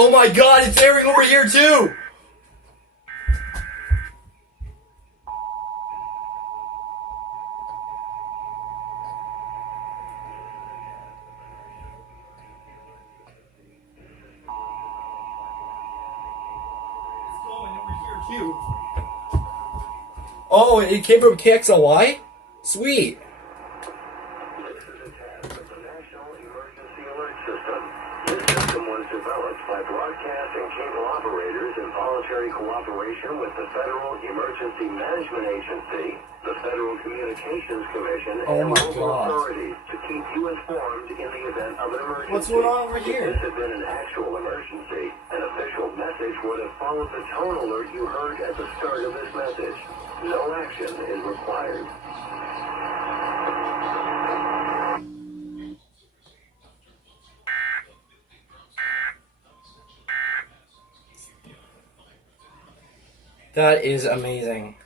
Oh my god, it's airing over here too! It's going over here too. Oh, it came from KXLY? Sweet. This system was developed by broadcast and cable operators in voluntary cooperation with the Federal Emergency Management Agency, the Federal Communications Commission, and local authorities to keep you informed in the event of an emergency. What's going on over If here? this had been an actual emergency, an official message would have followed the tone alert you heard at the start of this message. No action is required. That is amazing.